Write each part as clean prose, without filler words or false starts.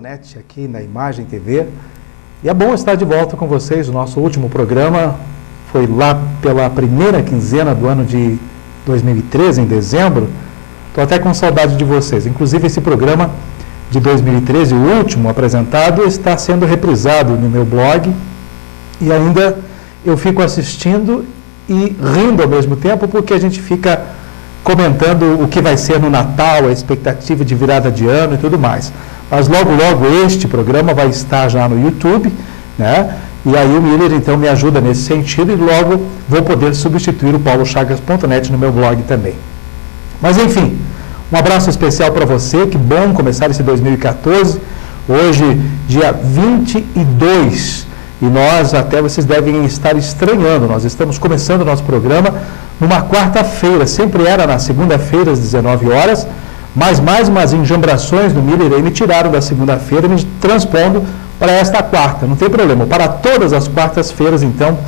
Net aqui na Imagem TV, e é bom estar de volta com vocês. O nosso último programa foi lá pela primeira quinzena do ano de 2013, em dezembro. Estou até com saudade de vocês. Inclusive, esse programa de 2013, o último apresentado, está sendo reprisado no meu blog, e ainda eu fico assistindo e rindo ao mesmo tempo, porque a gente fica comentando o que vai ser no Natal, a expectativa de virada de ano e tudo mais. Mas logo, logo este programa vai estar já no YouTube, né? E aí o Miller, então, me ajuda nesse sentido, e logo vou poder substituir o paulochagas.net no meu blog também. Mas, enfim, um abraço especial para você. Que bom começar esse 2014, hoje, dia 22, e nós, até vocês devem estar estranhando, nós estamos começando o nosso programa numa quarta-feira, sempre era na segunda-feira às 19 horas, mas mais umas enjambrações do Miller aí me tiraram da segunda-feira, me transpondo para esta quarta. Não tem problema, para todas as quartas-feiras, então,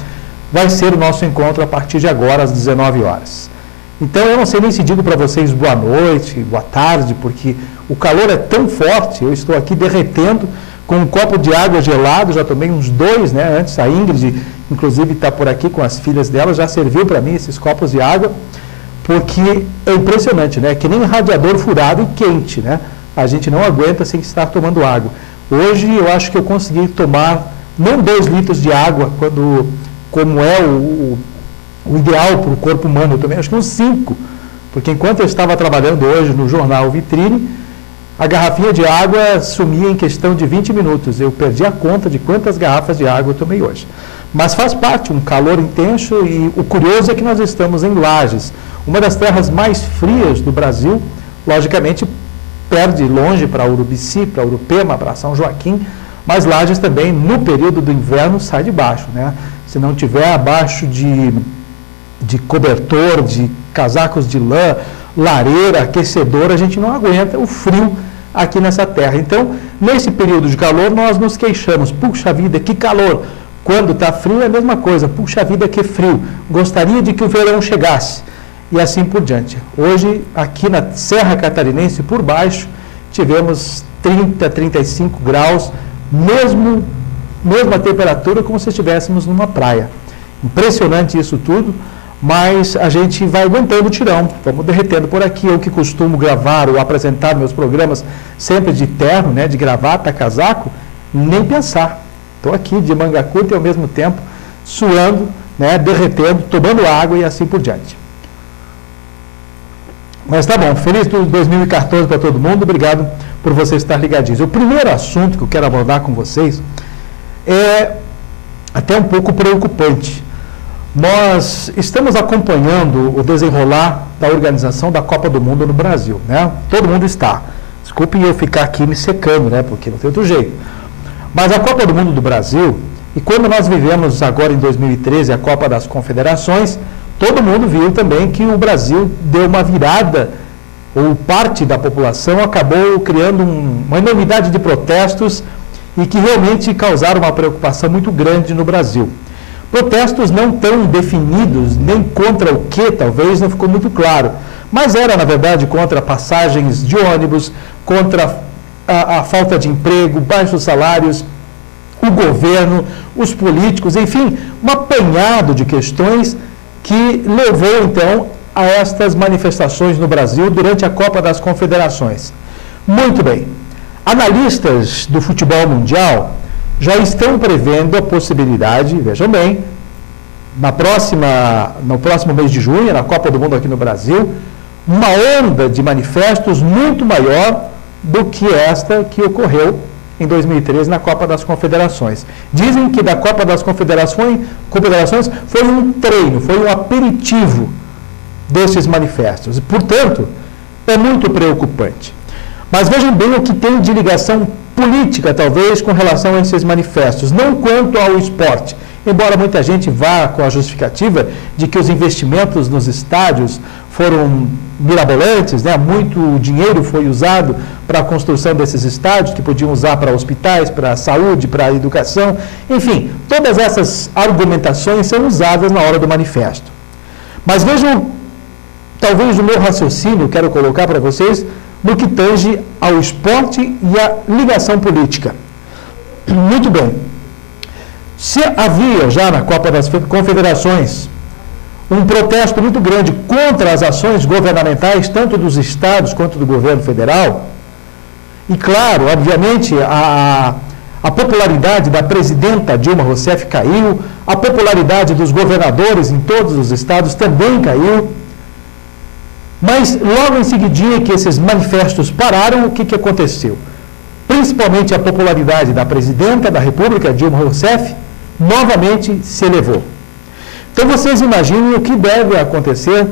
vai ser o nosso encontro a partir de agora, às 19 horas. Então, eu não sei nem se digo para vocês boa noite, boa tarde, porque o calor é tão forte, eu estou aqui derretendo com um copo de água gelado, já tomei uns 2, né? Antes a Ingrid, inclusive, está por aqui com as filhas dela, já serviu para mim esses copos de água, porque é impressionante, né? Que nem radiador furado e quente, né? A gente não aguenta sem estar tomando água. Hoje eu acho que eu consegui tomar não 2 litros de água, como é o ideal para o corpo humano, eu tomei acho que uns 5, porque enquanto eu estava trabalhando hoje no jornal Vitrine, a garrafinha de água sumia em questão de 20 minutos. Eu perdi a conta de quantas garrafas de água eu tomei hoje. Mas faz parte, um calor intenso, e o curioso é que nós estamos em Lages, uma das terras mais frias do Brasil. Logicamente, perde longe para Urubici, para Urupema, para São Joaquim, mas Lages também, no período do inverno, sai de baixo, né? Se não tiver abaixo de cobertor, de casacos de lã, lareira, aquecedor, a gente não aguenta o frio aqui nessa terra. Então, nesse período de calor, nós nos queixamos. Puxa vida, que calor! Quando está frio é a mesma coisa. Puxa vida, que frio! Gostaria de que o verão chegasse. E assim por diante. Hoje, aqui na Serra Catarinense, por baixo, tivemos 30, 35 graus, mesma temperatura como se estivéssemos numa praia. Impressionante isso tudo. Mas a gente vai aguentando o tirão, vamos derretendo por aqui. Eu que costumo gravar ou apresentar meus programas sempre de terno, né, de gravata, casaco, nem pensar. Estou aqui de manga curta e ao mesmo tempo suando, né, derretendo, tomando água e assim por diante. Mas tá bom, feliz 2014 para todo mundo, obrigado por você estar ligadinhos. O primeiro assunto que eu quero abordar com vocês é até um pouco preocupante. Nós estamos acompanhando o desenrolar da organização da Copa do Mundo no Brasil, né? Todo mundo está. Desculpem eu ficar aqui me secando, né? Porque não tem outro jeito. Mas a Copa do Mundo do Brasil, e quando nós vivemos agora em 2013 a Copa das Confederações, todo mundo viu também que o Brasil deu uma virada, ou parte da população acabou criando uma enormidade de protestos e que realmente causaram uma preocupação muito grande no Brasil. Protestos não tão definidos, nem contra o que, talvez, não ficou muito claro. Mas era, na verdade, contra passagens de ônibus, contra a falta de emprego, baixos salários, o governo, os políticos, enfim, um apanhado de questões que levou, então, a estas manifestações no Brasil durante a Copa das Confederações. Muito bem. Analistas do futebol mundial já estão prevendo a possibilidade, vejam bem, no próximo mês de junho, na Copa do Mundo aqui no Brasil, uma onda de manifestos muito maior do que esta que ocorreu em 2013 na Copa das Confederações. Dizem que da Copa das Confederações foi um treino, foi um aperitivo desses manifestos. Portanto, é muito preocupante. Mas vejam bem o que tem de ligação política, talvez, com relação a esses manifestos, não quanto ao esporte. Embora muita gente vá com a justificativa de que os investimentos nos estádios foram mirabolantes, né? Muito dinheiro foi usado para a construção desses estádios, que podiam usar para hospitais, para a saúde, para a educação. Enfim, todas essas argumentações são usadas na hora do manifesto. Mas vejam, talvez o meu raciocínio, quero colocar para vocês, no que tange ao esporte e à ligação política. Muito bem. Se havia já na Copa das Confederações um protesto muito grande contra as ações governamentais, tanto dos estados quanto do governo federal, e claro, obviamente, a popularidade da presidenta Dilma Rousseff caiu, a popularidade dos governadores em todos os estados também caiu, mas logo em seguidinha que esses manifestos pararam, o que aconteceu? Principalmente a popularidade da presidenta da República, Dilma Rousseff, novamente se elevou. Então vocês imaginem o que deve acontecer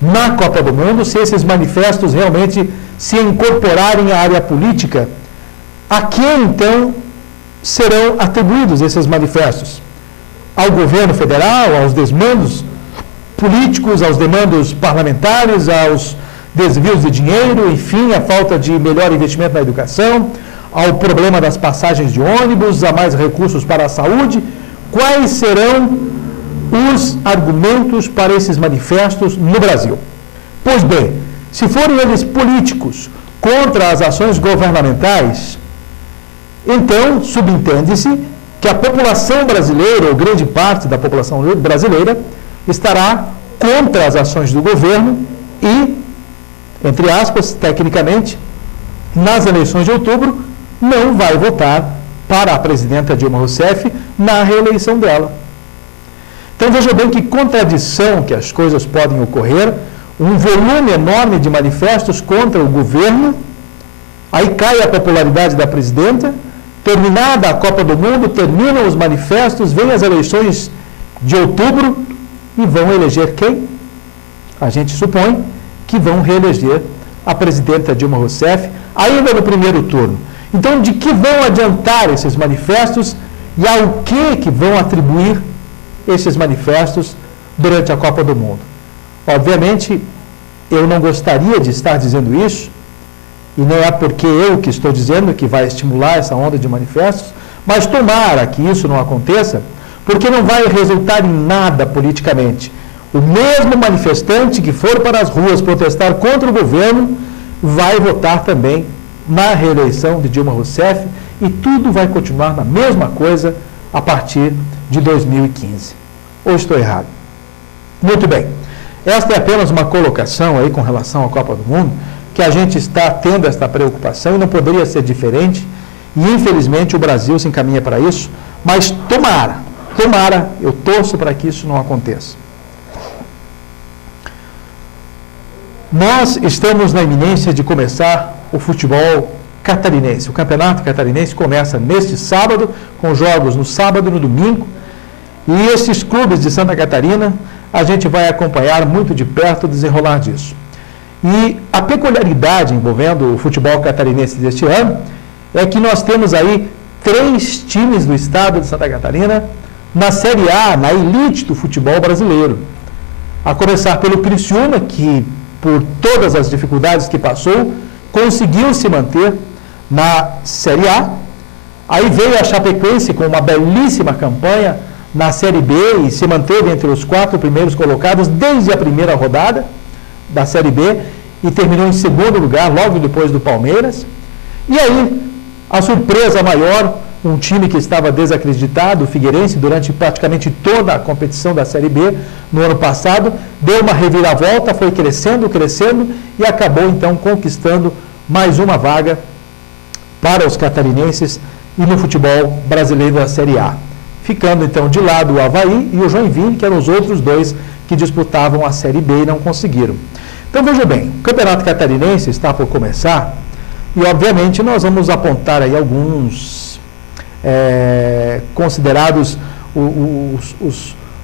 na Copa do Mundo se esses manifestos realmente se incorporarem à área política. A quem então serão atribuídos esses manifestos? Ao governo federal, aos desmandos políticos, aos demandos parlamentares, aos desvios de dinheiro, enfim, a falta de melhor investimento na educação, ao problema das passagens de ônibus, a mais recursos para a saúde. Quais serão os argumentos para esses manifestos no Brasil? Pois bem, se forem eles políticos contra as ações governamentais, então subentende-se que a população brasileira, ou grande parte da população brasileira, estará contra as ações do governo e, entre aspas, tecnicamente, nas eleições de outubro, não vai votar para a presidenta Dilma Rousseff na reeleição dela. Então veja bem que contradição que as coisas podem ocorrer, um volume enorme de manifestos contra o governo, aí cai a popularidade da presidenta, terminada a Copa do Mundo, terminam os manifestos, vêm as eleições de outubro e vão eleger quem? A gente supõe que vão reeleger a presidenta Dilma Rousseff, ainda no primeiro turno. Então, de que vão adiantar esses manifestos e ao que vão atribuir esses manifestos durante a Copa do Mundo? Obviamente, eu não gostaria de estar dizendo isso, e não é porque eu que estou dizendo que vai estimular essa onda de manifestos, mas tomara que isso não aconteça, porque não vai resultar em nada politicamente. O mesmo manifestante que for para as ruas protestar contra o governo vai votar também na reeleição de Dilma Rousseff e tudo vai continuar na mesma coisa a partir de 2015. Ou estou errado? Muito bem. Esta é apenas uma colocação aí com relação à Copa do Mundo, que a gente está tendo esta preocupação e não poderia ser diferente, e infelizmente o Brasil se encaminha para isso, mas tomara, eu torço para que isso não aconteça. Nós estamos na iminência de começar o futebol catarinense. O campeonato catarinense começa neste sábado, com jogos no sábado e no domingo. E esses clubes de Santa Catarina, a gente vai acompanhar muito de perto o desenrolar disso. E a peculiaridade envolvendo o futebol catarinense deste ano é que nós temos aí 3 times do estado de Santa Catarina na Série A, na elite do futebol brasileiro. A começar pelo Criciúma, que por todas as dificuldades que passou, conseguiu se manter na Série A. Aí veio a Chapecoense com uma belíssima campanha na Série B e se manteve entre os 4 primeiros colocados desde a primeira rodada da Série B e terminou em segundo lugar, logo depois do Palmeiras. E aí, a surpresa maior, um time que estava desacreditado, o Figueirense, durante praticamente toda a competição da Série B, no ano passado, deu uma reviravolta, foi crescendo e acabou então conquistando mais uma vaga para os catarinenses e no futebol brasileiro da Série A. Ficando então de lado o Avaí e o Joinville, que eram os outros 2 que disputavam a Série B e não conseguiram. Então veja bem, o Campeonato Catarinense está por começar e obviamente nós vamos apontar aí alguns considerados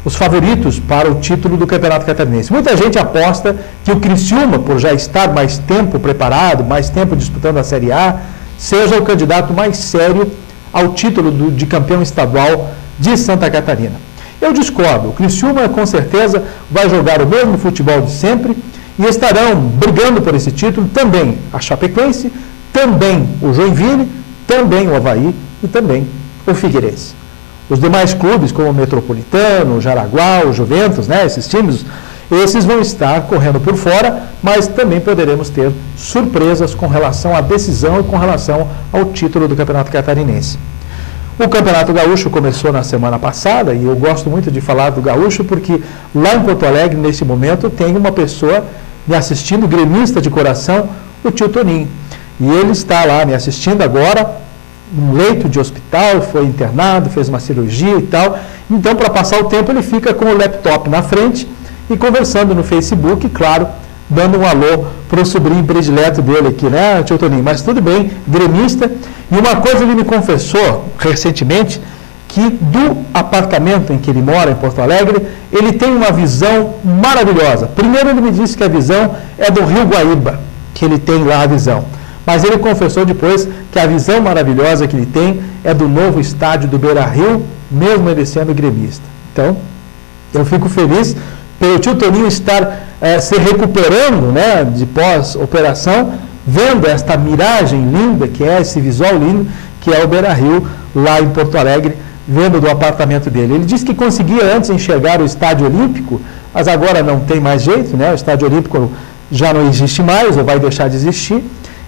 os favoritos para o título do Campeonato Catarinense. Muita gente aposta que o Criciúma, por já estar mais tempo preparado, mais tempo disputando a Série A, seja o candidato mais sério ao título de campeão estadual de Santa Catarina. Eu discordo. O Criciúma, com certeza, vai jogar o mesmo futebol de sempre e estarão brigando por esse título também a Chapecoense, também o Joinville, também o Avaí e também o Figueirense. Os demais clubes, como o Metropolitano, o Jaraguá, o Juventus, esses times, esses vão estar correndo por fora, mas também poderemos ter surpresas com relação à decisão e com relação ao título do Campeonato Catarinense. O Campeonato Gaúcho começou na semana passada e eu gosto muito de falar do Gaúcho porque lá em Porto Alegre, nesse momento, tem uma pessoa me assistindo, gremista de coração, o tio Toninho. E ele está lá me assistindo agora, num leito de hospital, foi internado, fez uma cirurgia e tal. Então, para passar o tempo, ele fica com o laptop na frente e conversando no Facebook, claro, dando um alô para o sobrinho predileto dele aqui, né, tio Toninho? Mas tudo bem, gremista. E uma coisa ele me confessou recentemente, que do apartamento em que ele mora, em Porto Alegre, ele tem uma visão maravilhosa. Primeiro ele me disse que a visão é do Rio Guaíba, que ele tem lá a visão. Mas ele confessou depois que a visão maravilhosa que ele tem é do novo estádio do Beira-Rio, mesmo ele sendo gremista. Então, eu fico feliz pelo tio Toninho estar se recuperando, né, de pós-operação, vendo esta miragem linda, que é esse visual lindo, que é o Beira-Rio, lá em Porto Alegre, vendo do apartamento dele. Ele disse que conseguia antes enxergar o Estádio Olímpico, mas agora não tem mais jeito, né? O Estádio Olímpico já não existe mais, ou vai deixar de existir,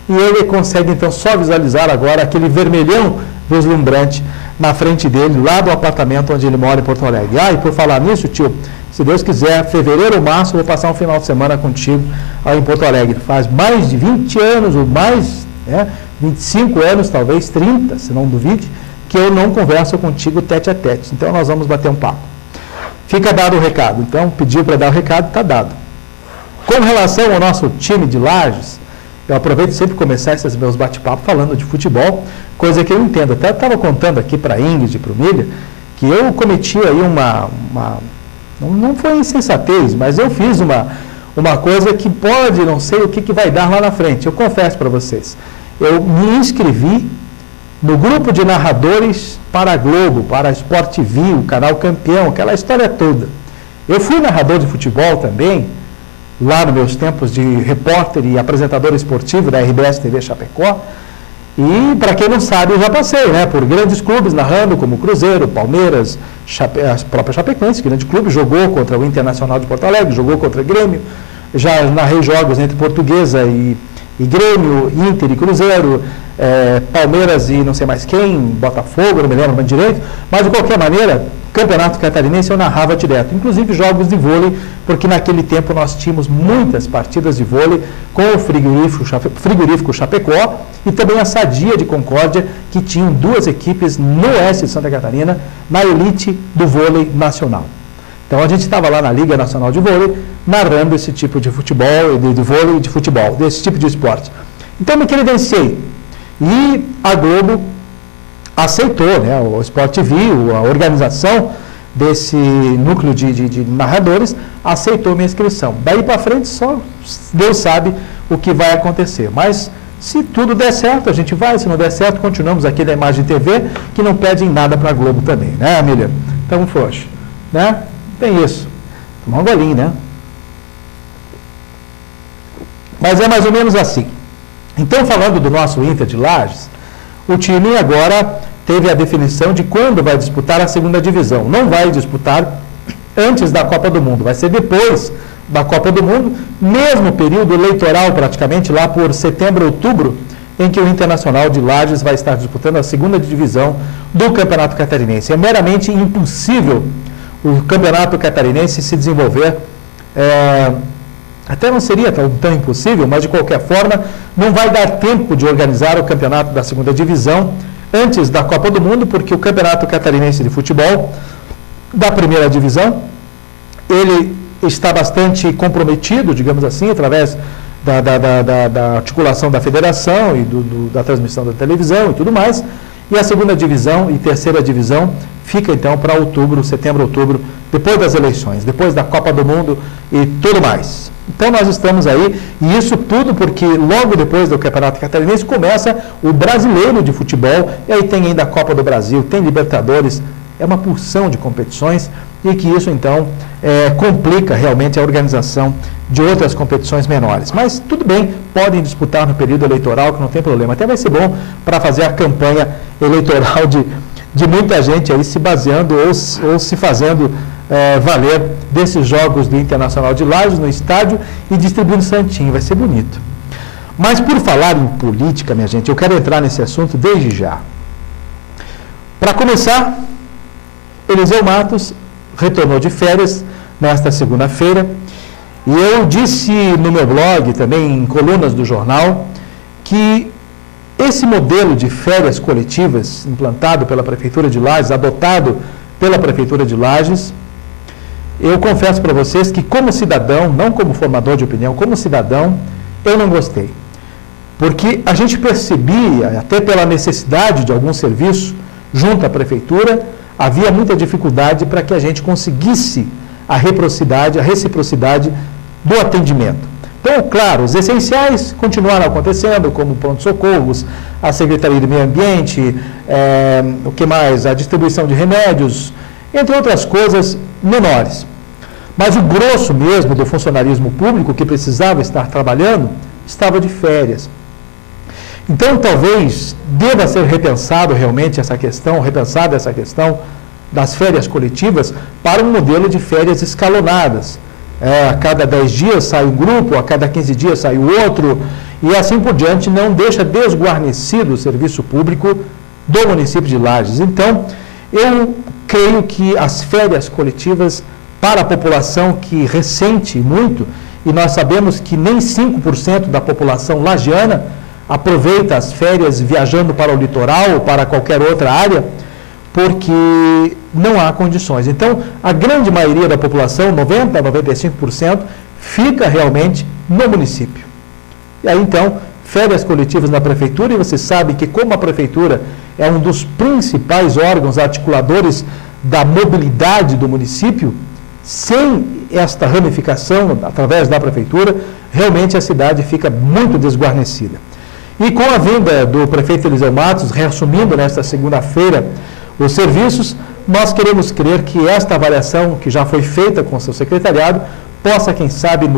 e ele consegue então só visualizar agora aquele vermelhão vislumbrante na frente dele, lá do apartamento onde ele mora em Porto Alegre. Ah, e por falar nisso, tio, se Deus quiser, fevereiro ou março, eu vou passar um final de semana contigo aí em Porto Alegre. Faz mais de 20 anos, ou mais, 25 anos, talvez 30, se não duvide, que eu não converso contigo tete a tete. Então, nós vamos bater um papo. Fica dado o recado. Então, pediu para dar o recado, está dado. Com relação ao nosso time de Lages, eu aproveito sempre começar esses meus bate-papos falando de futebol, coisa que eu entendo. Até estava contando aqui para a Ingrid e para o Milha, que eu cometi aí não foi insensatez, mas eu fiz uma coisa que pode, não sei o que vai dar lá na frente. Eu confesso para vocês. Eu me inscrevi no grupo de narradores para a Globo, para a Sport TV, o canal Campeão, aquela história toda. Eu fui narrador de futebol também, lá nos meus tempos de repórter e apresentador esportivo da RBS TV Chapecó. E, para quem não sabe, eu já passei, né, por grandes clubes narrando, como Cruzeiro, Palmeiras, a própria Chapecoense, grande clube, jogou contra o Internacional de Porto Alegre, jogou contra o Grêmio, já narrei jogos entre Portuguesa e Grêmio, Inter e Cruzeiro, Palmeiras e não sei mais quem, Botafogo, não me lembro mais direito, mas de qualquer maneira, Campeonato Catarinense eu narrava direto, inclusive jogos de vôlei, porque naquele tempo nós tínhamos muitas partidas de vôlei com o frigorífico Chapecó e também a Sadia de Concórdia, que tinham duas equipes no oeste de Santa Catarina, na elite do vôlei nacional. Então a gente estava lá na Liga Nacional de Vôlei, narrando esse tipo de futebol, de vôlei e de futebol, desse tipo de esporte. Então me credenciei. E a Globo aceitou, né, o Sport TV, a organização desse núcleo de narradores, aceitou minha inscrição. Daí para frente, só Deus sabe o que vai acontecer. Mas se tudo der certo, a gente vai. Se não der certo, continuamos aqui da Imagem TV, que não pedem nada para a Globo também, né, Amília? Então, frouxo, né? Tem isso. Tomar um golinho, né? Mas é mais ou menos assim. Então, falando do nosso Inter de Lages, o time agora teve a definição de quando vai disputar a segunda divisão. Não vai disputar antes da Copa do Mundo, vai ser depois da Copa do Mundo, mesmo período eleitoral praticamente, lá por setembro, outubro, em que o Internacional de Lages vai estar disputando a segunda divisão do Campeonato Catarinense. É meramente impossível o Campeonato Catarinense se desenvolver, até não seria tão impossível, mas de qualquer forma não vai dar tempo de organizar o campeonato da segunda divisão antes da Copa do Mundo, porque o Campeonato Catarinense de Futebol da primeira divisão, ele está bastante comprometido, digamos assim, através da articulação da federação e da transmissão da televisão e tudo mais. E a segunda divisão e terceira divisão fica então para outubro, setembro, outubro, depois das eleições, depois da Copa do Mundo e tudo mais. Então nós estamos aí, e isso tudo porque logo depois do Campeonato Catarinense começa o Brasileiro de Futebol, e aí tem ainda a Copa do Brasil, tem Libertadores, é uma porção de competições, e que isso então complica realmente a organização de outras competições menores. Mas tudo bem, podem disputar no período eleitoral, que não tem problema. Até vai ser bom para fazer a campanha eleitoral de muita gente aí se baseando ou se fazendo valer desses jogos do Internacional de Lages no estádio e distribuindo santinho. Vai ser bonito. Mas por falar em política, minha gente, eu quero entrar nesse assunto desde já. Para começar, Eliseu Matos retornou de férias nesta segunda-feira e eu disse no meu blog, também em colunas do jornal, que esse modelo de férias coletivas implantado pela Prefeitura de Lages, adotado pela Prefeitura de Lages, eu confesso para vocês que como cidadão, não como formador de opinião, como cidadão, eu não gostei. Porque a gente percebia, até pela necessidade de algum serviço junto à Prefeitura, havia muita dificuldade para que a gente conseguisse a reciprocidade do atendimento. Então, claro, os essenciais continuaram acontecendo, como pronto-socorros, a Secretaria de Meio Ambiente, o que mais? A distribuição de remédios, entre outras coisas menores. Mas o grosso mesmo do funcionarismo público, que precisava estar trabalhando, estava de férias. Então, talvez deva ser repensada essa questão das férias coletivas para um modelo de férias escalonadas. A cada 10 dias sai um grupo, a cada 15 dias sai o outro, e assim por diante, não deixa desguarnecido o serviço público do município de Lages. Então, eu creio que as férias coletivas para a população que ressente muito, e nós sabemos que nem 5% da população lagiana aproveita as férias viajando para o litoral ou para qualquer outra área, porque não há condições. Então, a grande maioria da população, 90% a 95%, fica realmente no município. E aí, então, férias coletivas na Prefeitura, e você sabe que como a Prefeitura é um dos principais órgãos articuladores da mobilidade do município, sem esta ramificação através da Prefeitura, realmente a cidade fica muito desguarnecida. E com a vinda do prefeito Eliseu Matos, reassumindo nesta segunda-feira os serviços, nós queremos crer que esta avaliação que já foi feita com o seu secretariado possa, quem sabe,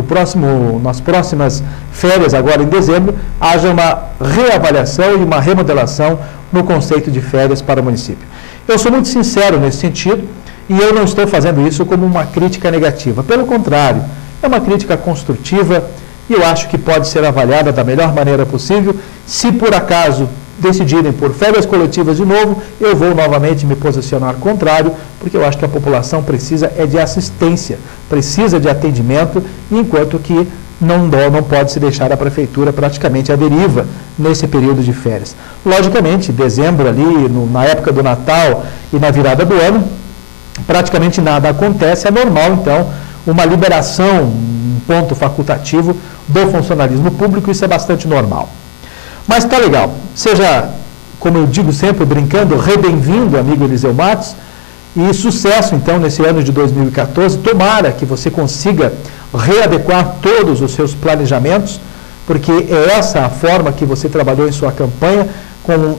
nas próximas férias, agora em dezembro, haja uma reavaliação e uma remodelação no conceito de férias para o município. Eu sou muito sincero nesse sentido e eu não estou fazendo isso como uma crítica negativa. Pelo contrário, é uma crítica construtiva e eu acho que pode ser avaliada da melhor maneira possível. Se por acaso decidirem por férias coletivas de novo, eu vou novamente me posicionar contrário, porque eu acho que a população precisa de assistência, precisa de atendimento, enquanto que não pode se deixar a Prefeitura praticamente à deriva nesse período de férias. Logicamente, dezembro ali, na época do Natal e na virada do ano, praticamente nada acontece, é normal, então, uma liberação, um ponto facultativo do funcionalismo público, isso é bastante normal. Mas está legal. Seja, como eu digo sempre, brincando, bem-vindo, amigo Eliseu Matos, e sucesso, então, nesse ano de 2014. Tomara que você consiga readequar todos os seus planejamentos, porque é essa a forma que você trabalhou em sua campanha, com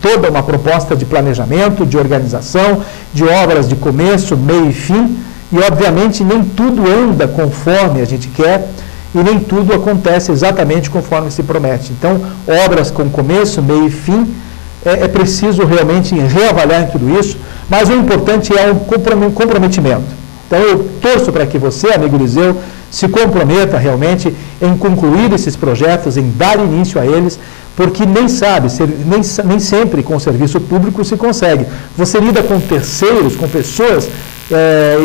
toda uma proposta de planejamento, de organização, de obras de começo, meio e fim, e, obviamente, nem tudo anda conforme a gente quer, e nem tudo acontece exatamente conforme se promete. Então, obras com começo, meio e fim, é preciso realmente reavaliar em tudo isso, mas o importante é um comprometimento. Então, eu torço para que você, amigo Eliseu, se comprometa realmente em concluir esses projetos, em dar início a eles, porque nem sempre com o serviço público se consegue. Você lida com terceiros, com pessoas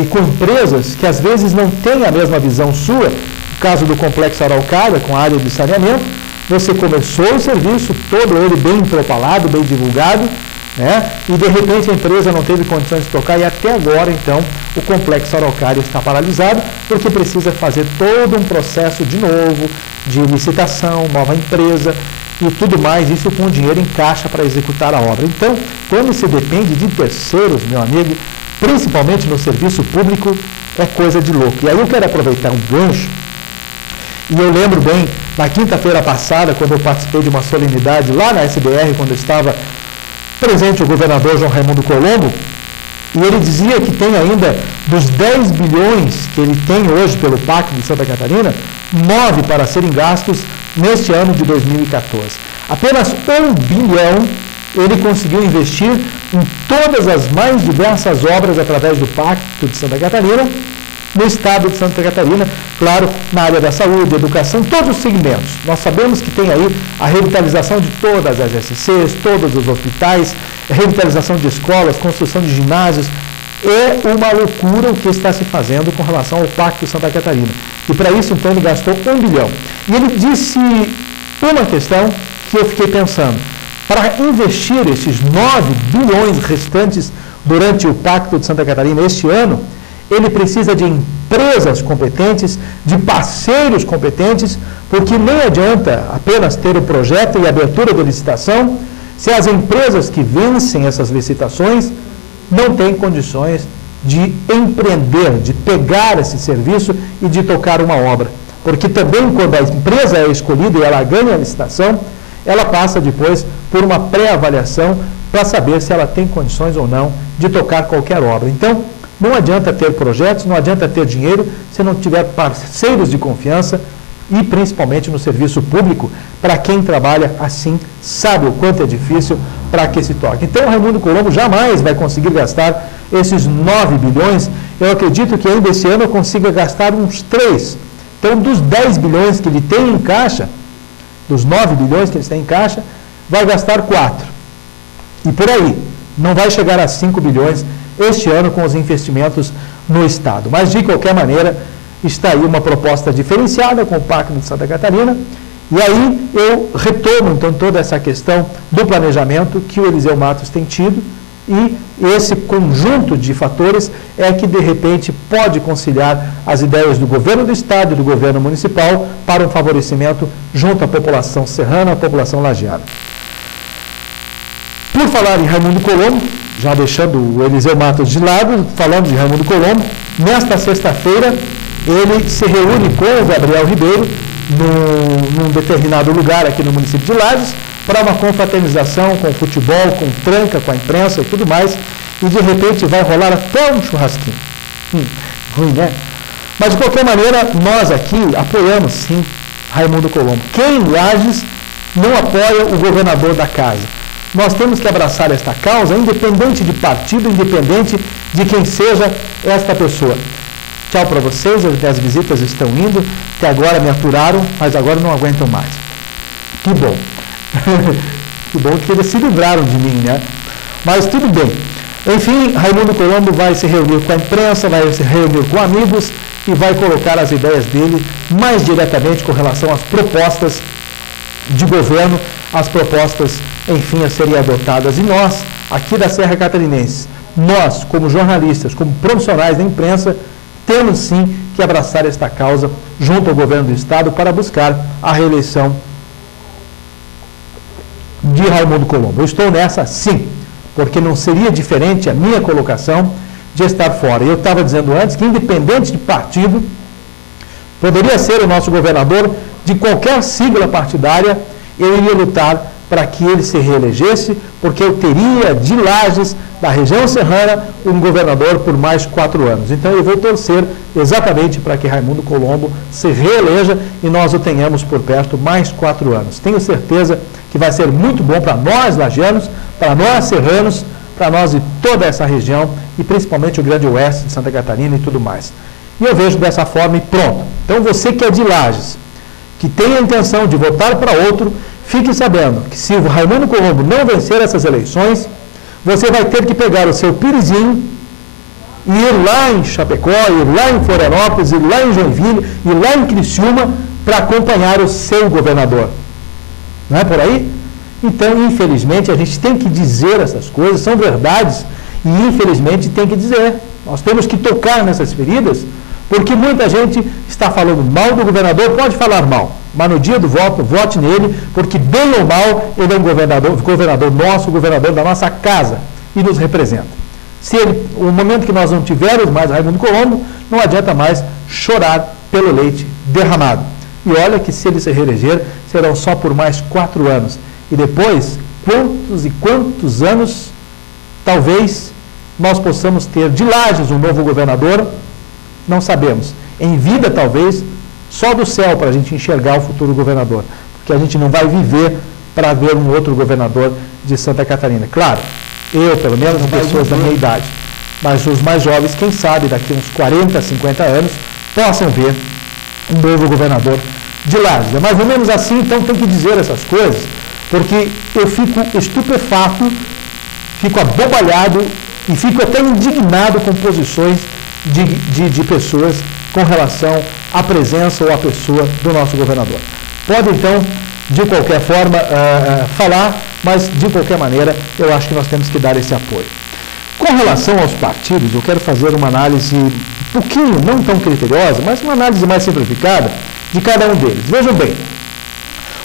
e com empresas que às vezes não têm a mesma visão sua. No caso do Complexo Araucária, com a área de saneamento, você começou o serviço, todo ele bem propalado, bem divulgado, né? E de repente a empresa não teve condições de tocar e até agora, então, o Complexo Araucária está paralisado porque precisa fazer todo um processo de novo, de licitação, nova empresa e tudo mais, isso com dinheiro em caixa para executar a obra. Então, quando se depende de terceiros, meu amigo, principalmente no serviço público, é coisa de louco. E aí eu quero aproveitar um gancho. E eu lembro bem, na quinta-feira passada, quando eu participei de uma solenidade lá na SBR, quando estava presente o governador João Raimundo Colombo, e ele dizia que tem ainda, dos 10 bilhões que ele tem hoje pelo PAC de Santa Catarina, 9 para serem gastos neste ano de 2014. Apenas 1 bilhão ele conseguiu investir em todas as mais diversas obras através do Pacto de Santa Catarina, no estado de Santa Catarina, claro, na área da saúde, educação, todos os segmentos. Nós sabemos que tem aí a revitalização de todas as SCs, todos os hospitais, a revitalização de escolas, construção de ginásios. É uma loucura o que está se fazendo com relação ao Pacto de Santa Catarina. E para isso, então, ele gastou 1 bilhão. E ele disse uma questão que eu fiquei pensando. Para investir esses 9 bilhões restantes durante o Pacto de Santa Catarina este ano, ele precisa de empresas competentes, de parceiros competentes, porque nem adianta apenas ter o projeto e a abertura da licitação, se as empresas que vencem essas licitações não têm condições de empreender, de pegar esse serviço e de tocar uma obra. Porque também quando a empresa é escolhida e ela ganha a licitação, ela passa depois por uma pré-avaliação para saber se ela tem condições ou não de tocar qualquer obra. Então, não adianta ter projetos, não adianta ter dinheiro se não tiver parceiros de confiança e principalmente no serviço público, para quem trabalha assim, sabe o quanto é difícil para que se toque. Então, o Raimundo Colombo jamais vai conseguir gastar esses 9 bilhões. Eu acredito que ainda esse ano eu consiga gastar uns 3. Então, dos 10 bilhões que ele tem em caixa, dos 9 bilhões que ele tem em caixa, vai gastar 4. E por aí, não vai chegar a 5 bilhões este ano com os investimentos no Estado. Mas, de qualquer maneira, está aí uma proposta diferenciada com o Pacto de Santa Catarina. E aí eu retomo, então, toda essa questão do planejamento que o Eliseu Matos tem tido, e esse conjunto de fatores é que, de repente, pode conciliar as ideias do governo do Estado e do governo municipal para um favorecimento junto à população serrana, à população lajeada. Por falar em Raimundo Colombo, já deixando o Eliseu Matos de lado, falando de Raimundo Colombo, nesta sexta-feira ele se reúne com o Gabriel Ribeiro num determinado lugar aqui no município de Lages para uma confraternização com o futebol, com tranca, com a imprensa e tudo mais, e de repente vai rolar até um churrasquinho. Ruim, né? Mas de qualquer maneira, nós aqui apoiamos sim Raimundo Colombo. Quem em Lages não apoia o governador da casa? Nós temos que abraçar esta causa, independente de partido, independente de quem seja esta pessoa. Tchau para vocês, as visitas estão indo, até agora me aturaram, mas agora não aguentam mais. Que bom. Que bom que eles se livraram de mim, né? Mas tudo bem. Enfim, Raimundo Colombo vai se reunir com a imprensa, vai se reunir com amigos e vai colocar as ideias dele mais diretamente com relação às propostas de governo, as propostas, enfim, a serem adotadas. E nós, aqui da Serra Catarinense, nós, como jornalistas, como profissionais da imprensa, temos sim que abraçar esta causa junto ao governo do Estado para buscar a reeleição de Raimundo Colombo. Eu estou nessa sim, porque não seria diferente a minha colocação de estar fora. Eu estava dizendo antes que, independente de partido, poderia ser o nosso governador de qualquer sigla partidária, eu iria lutar para que ele se reelegesse, porque eu teria de Lages, da região serrana, um governador por mais 4 anos. Então eu vou torcer exatamente para que Raimundo Colombo se reeleja e nós o tenhamos por perto mais 4 anos. Tenho certeza que vai ser muito bom para nós lagianos, para nós serranos, para nós de toda essa região e principalmente o Grande Oeste de Santa Catarina e tudo mais. E eu vejo dessa forma e pronto. Então você que é de Lages, que tem a intenção de votar para outro, fique sabendo que se o Raimundo Colombo não vencer essas eleições, você vai ter que pegar o seu pirizinho e ir lá em Chapecó, ir lá em Florianópolis, ir lá em Joinville, ir lá em Criciúma para acompanhar o seu governador. Não é por aí? Então, infelizmente, a gente tem que dizer essas coisas, são verdades, e infelizmente tem que dizer. Nós temos que tocar nessas feridas, porque muita gente está falando mal do governador, pode falar mal, mas no dia do voto, vote nele, porque bem ou mal, ele é um governador nosso, governador da nossa casa, e nos representa. Se ele, o momento que nós não tivermos mais Raimundo Colombo, não adianta mais chorar pelo leite derramado. E olha que se ele se reeleger, serão só por mais 4 anos. E depois, quantos e quantos anos, talvez, nós possamos ter de Lages um novo governador, não sabemos. Em vida, talvez, só do céu para a gente enxergar o futuro governador. Porque a gente não vai viver para ver um outro governador de Santa Catarina. Claro, eu, pelo menos, pessoas da minha idade. Mas os mais jovens, quem sabe, daqui uns 40, 50 anos, possam ver um novo governador de Lages. É mais ou menos assim, então tem que dizer essas coisas, porque eu fico estupefato, fico abobalhado e fico até indignado com posições de pessoas com relação à presença ou à pessoa do nosso governador. Pode, então, de qualquer forma, falar, mas, de qualquer maneira, eu acho que nós temos que dar esse apoio. Com relação aos partidos, eu quero fazer uma análise um pouquinho, não tão criteriosa, mas uma análise mais simplificada de cada um deles. Vejam bem,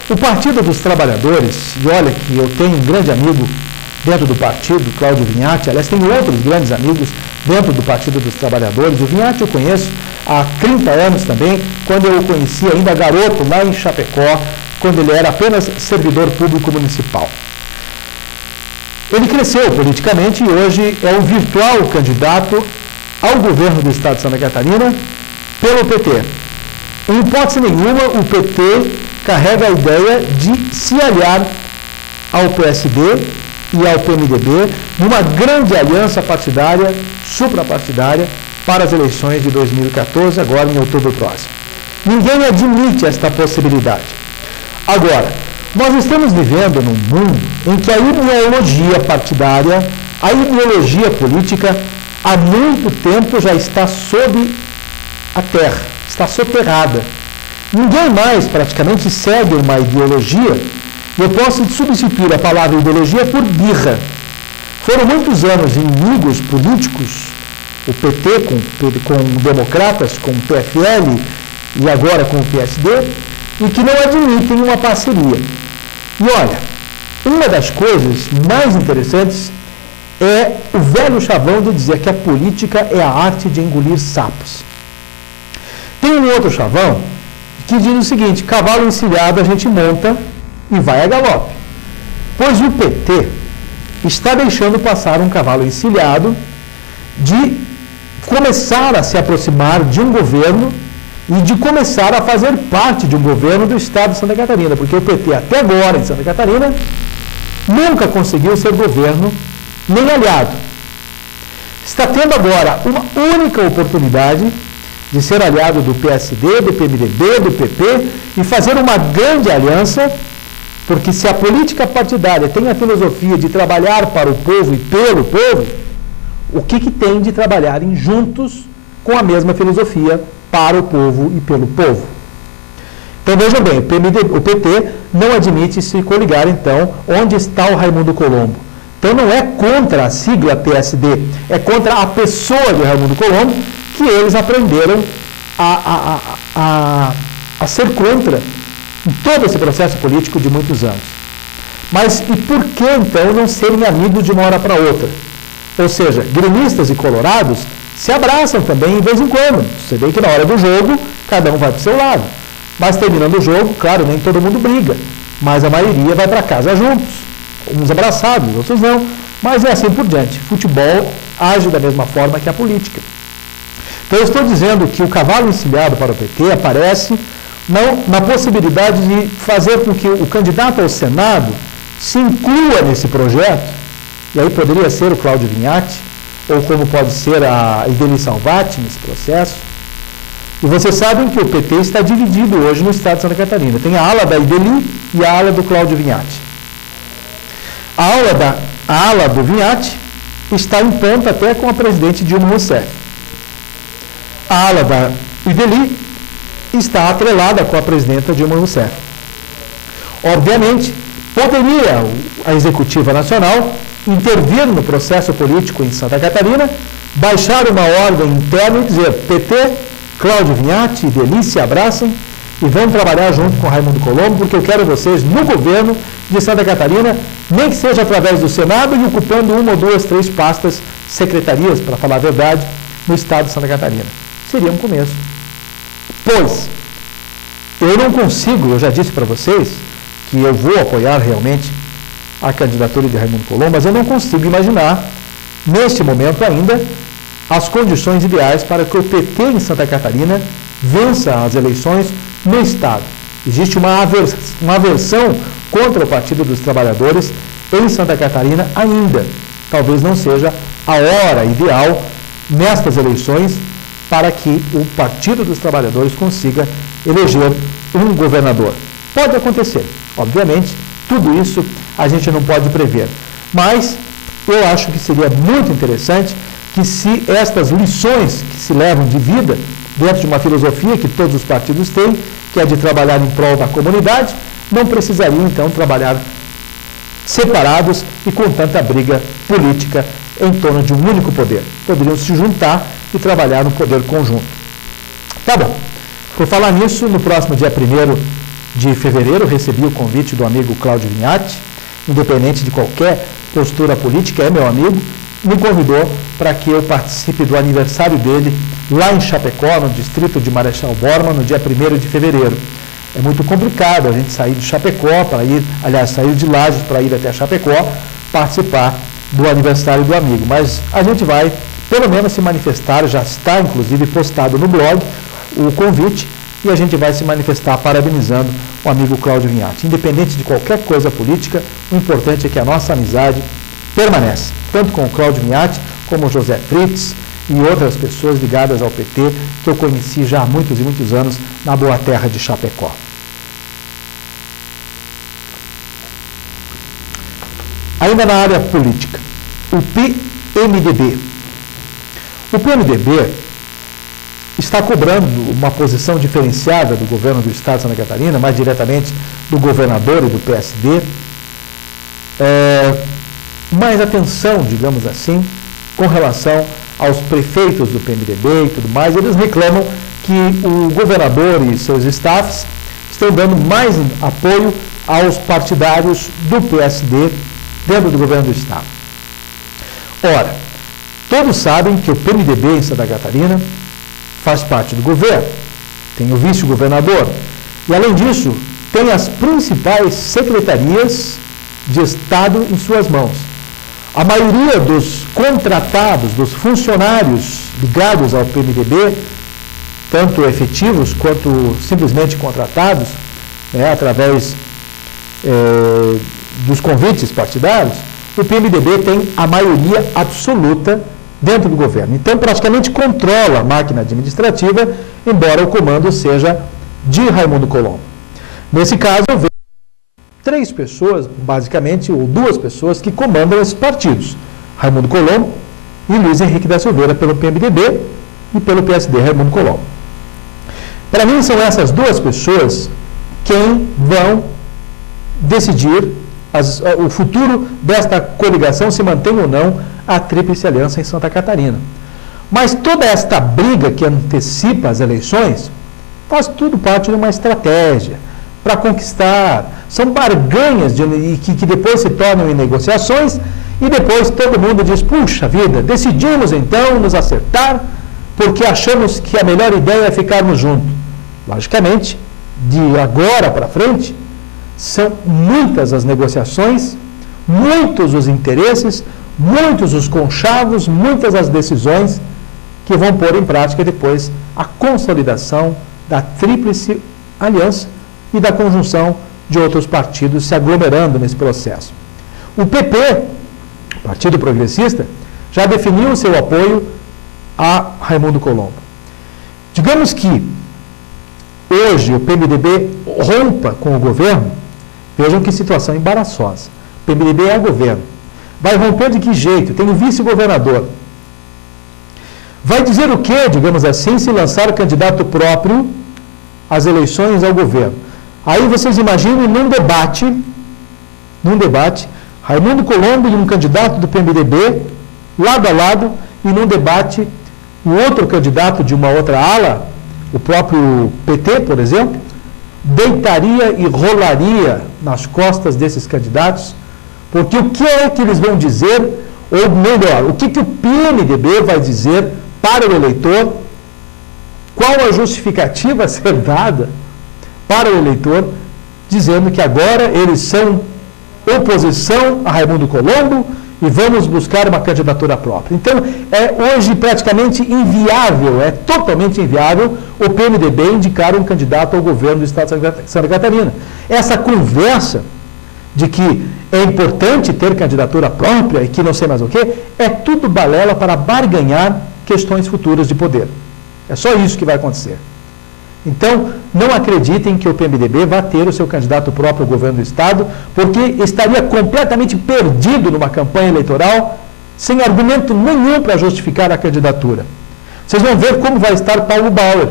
o Partido dos Trabalhadores, e olha que eu tenho um grande amigo dentro do partido, Cláudio Vinhati, aliás, tenho outros grandes amigos dentro do Partido dos Trabalhadores. O Vinhati eu conheço há 30 anos também, quando eu o conheci ainda garoto lá em Chapecó, quando ele era apenas servidor público municipal. Ele cresceu politicamente e hoje é o virtual candidato ao governo do estado de Santa Catarina pelo PT. Em hipótese nenhuma, o PT carrega a ideia de se aliar ao PSD e ao PMDB numa grande aliança partidária, suprapartidária, para as eleições de 2014, agora em outubro próximo. Ninguém admite esta possibilidade. Agora, nós estamos vivendo num mundo em que a ideologia partidária, a ideologia política, há muito tempo já está sob a terra, está soterrada. Ninguém mais praticamente segue uma ideologia. Eu posso substituir a palavra ideologia por birra. Foram muitos anos inimigos políticos, o PT com democratas, com o PFL e agora com o PSD, e que não admitem uma parceria. E olha, uma das coisas mais interessantes é o velho chavão de dizer que a política é a arte de engolir sapos. Tem um outro chavão que diz o seguinte: cavalo encilhado a gente monta e vai a galope. Pois o PT está deixando passar um cavalo encilhado de começar a se aproximar de um governo e de começar a fazer parte de um governo do estado de Santa Catarina, porque o PT até agora em Santa Catarina nunca conseguiu ser governo nem aliado. Está tendo agora uma única oportunidade de ser aliado do PSD, do PMDB, do PP e fazer uma grande aliança, porque se a política partidária tem a filosofia de trabalhar para o povo e pelo povo, o que tem de trabalhar em juntos com a mesma filosofia para o povo e pelo povo? Então vejam bem, o PT não admite se coligar, então, onde está o Raimundo Colombo. Então não é contra a sigla PSD, é contra a pessoa de Raimundo Colombo que eles aprenderam a ser contra em todo esse processo político de muitos anos. Mas e por que, então, não serem amigos de uma hora para outra? Ou seja, gremistas e colorados se abraçam também de vez em quando. Você vê que na hora do jogo, cada um vai para o seu lado. Mas terminando o jogo, claro, nem todo mundo briga, mas a maioria vai para casa juntos. Uns abraçados, outros não. Mas é assim por diante. Futebol age da mesma forma que a política. Então eu estou dizendo que o cavalo encilhado para o PT aparece na possibilidade de fazer com que o candidato ao Senado se inclua nesse projeto, e aí poderia ser o Cláudio Vinhati, ou como pode ser a Ideli Salvati nesse processo. E vocês sabem que o PT está dividido hoje no estado de Santa Catarina. Tem a ala da Ideli e a ala do Cláudio Vinhati. A ala do Vinhati está em ponta até com a presidente Dilma Rousseff. A ala da Ideli está atrelada com a presidenta Dilma Rousseff. Obviamente, poderia a Executiva Nacional intervir no processo político em Santa Catarina, baixar uma ordem interna e dizer: PT, Cláudio Vinhati e Ideli se abraçam e vão trabalhar junto com Raimundo Colombo, porque eu quero vocês no governo de Santa Catarina, nem que seja através do Senado e ocupando uma ou duas, três pastas, secretarias, para falar a verdade, no estado de Santa Catarina. Seria um começo. Pois, eu não consigo, eu já disse para vocês que eu vou apoiar realmente a candidatura de Raimundo Colombo, mas eu não consigo imaginar, neste momento ainda, as condições ideais para que o PT em Santa Catarina vença as eleições no estado. Existe uma aversão contra o Partido dos Trabalhadores em Santa Catarina ainda. Talvez não seja a hora ideal nestas eleições para que o Partido dos Trabalhadores consiga eleger um governador. Pode acontecer, obviamente, tudo isso a gente não pode prever, mas eu acho que seria muito interessante que se estas lições que se levam de vida dentro de uma filosofia que todos os partidos têm, que é de trabalhar em prol da comunidade, não precisariam então trabalhar separados e com tanta briga política em torno de um único poder. Poderiam se juntar e trabalhar no poder conjunto. Tá bom. Por falar nisso, no próximo dia 1º de fevereiro, recebi o convite do amigo Cláudio Vinhati, independente de qualquer postura política, é meu amigo, me convidou para que eu participe do aniversário dele lá em Chapecó, no distrito de Marechal Bormann, no dia 1º de fevereiro. É muito complicado a gente sair de Chapecó para ir, aliás, sair de Lages para ir até Chapecó, participar do aniversário do amigo. Mas a gente vai, pelo menos, se manifestar, já está, inclusive, postado no blog o convite, e a gente vai se manifestar parabenizando o amigo Cláudio Vinhati. Independente de qualquer coisa política, o importante é que a nossa amizade permanece, tanto com o Cláudio Vinhati, como o José Fritz e outras pessoas ligadas ao PT, que eu conheci já há muitos e muitos anos na boa terra de Chapecó. Ainda na área política, o PMDB. O PMDB está cobrando uma posição diferenciada do governo do Estado de Santa Catarina, mais diretamente do governador e do PSD, mais atenção, digamos assim, com relação aos prefeitos do PMDB e tudo mais. Eles reclamam que o governador e seus staffs estão dando mais apoio aos partidários do PSD dentro do governo do Estado. Ora, todos sabem que o PMDB em Santa Catarina faz parte do governo, tem o vice-governador, e além disso, tem as principais secretarias de Estado em suas mãos. A maioria dos contratados, dos funcionários ligados ao PMDB, tanto efetivos quanto simplesmente contratados, através dos convites partidários, o PMDB tem a maioria absoluta dentro do governo. Então, praticamente controla a máquina administrativa, embora o comando seja de Raimundo Colombo. Nesse caso, eu vejo 3 pessoas, basicamente, ou 2 pessoas, que comandam esses partidos. Raimundo Colombo e Luiz Henrique da Silveira, pelo PMDB, e pelo PSD, Raimundo Colombo. Para mim, são essas 2 pessoas quem vão decidir o futuro desta coligação, se mantém ou não a Tríplice Aliança em Santa Catarina. Mas toda esta briga que antecipa as eleições faz tudo parte de uma estratégia para conquistar. São barganhas que depois se tornam em negociações e depois todo mundo diz, puxa vida, decidimos então nos acertar porque achamos que a melhor ideia é ficarmos juntos. Logicamente, de agora para frente, são muitas as negociações, muitos os interesses, muitos os conchavos, muitas as decisões que vão pôr em prática depois a consolidação da Tríplice Aliança e da conjunção de outros partidos se aglomerando nesse processo. O PP, Partido Progressista, já definiu o seu apoio a Raimundo Colombo. Digamos que hoje o PMDB rompa com o governo, vejam que situação embaraçosa. O PMDB é governo. Vai romper de que jeito? Tem o vice-governador. Vai dizer o quê, digamos assim, se lançar o candidato próprio às eleições ao governo? Aí vocês imaginem num debate, Raimundo Colombo e um candidato do PMDB, lado a lado, e num debate, o outro candidato de uma outra ala, o próprio PT, por exemplo, deitaria e rolaria nas costas desses candidatos, porque o que é que eles vão dizer, ou melhor, o que o PMDB vai dizer para o eleitor, qual a justificativa a ser dada para o eleitor, dizendo que agora eles são oposição a Raimundo Colombo e vamos buscar uma candidatura própria. Então, é hoje praticamente inviável, é totalmente inviável o PMDB indicar um candidato ao governo do Estado de Santa Catarina. Essa conversa de que é importante ter candidatura própria e que não sei mais o quê, é tudo balela para barganhar questões futuras de poder. É só isso que vai acontecer. Então, não acreditem que o PMDB vá ter o seu candidato próprio ao governo do Estado, porque estaria completamente perdido numa campanha eleitoral, sem argumento nenhum para justificar a candidatura. Vocês vão ver como vai estar Paulo Bauer,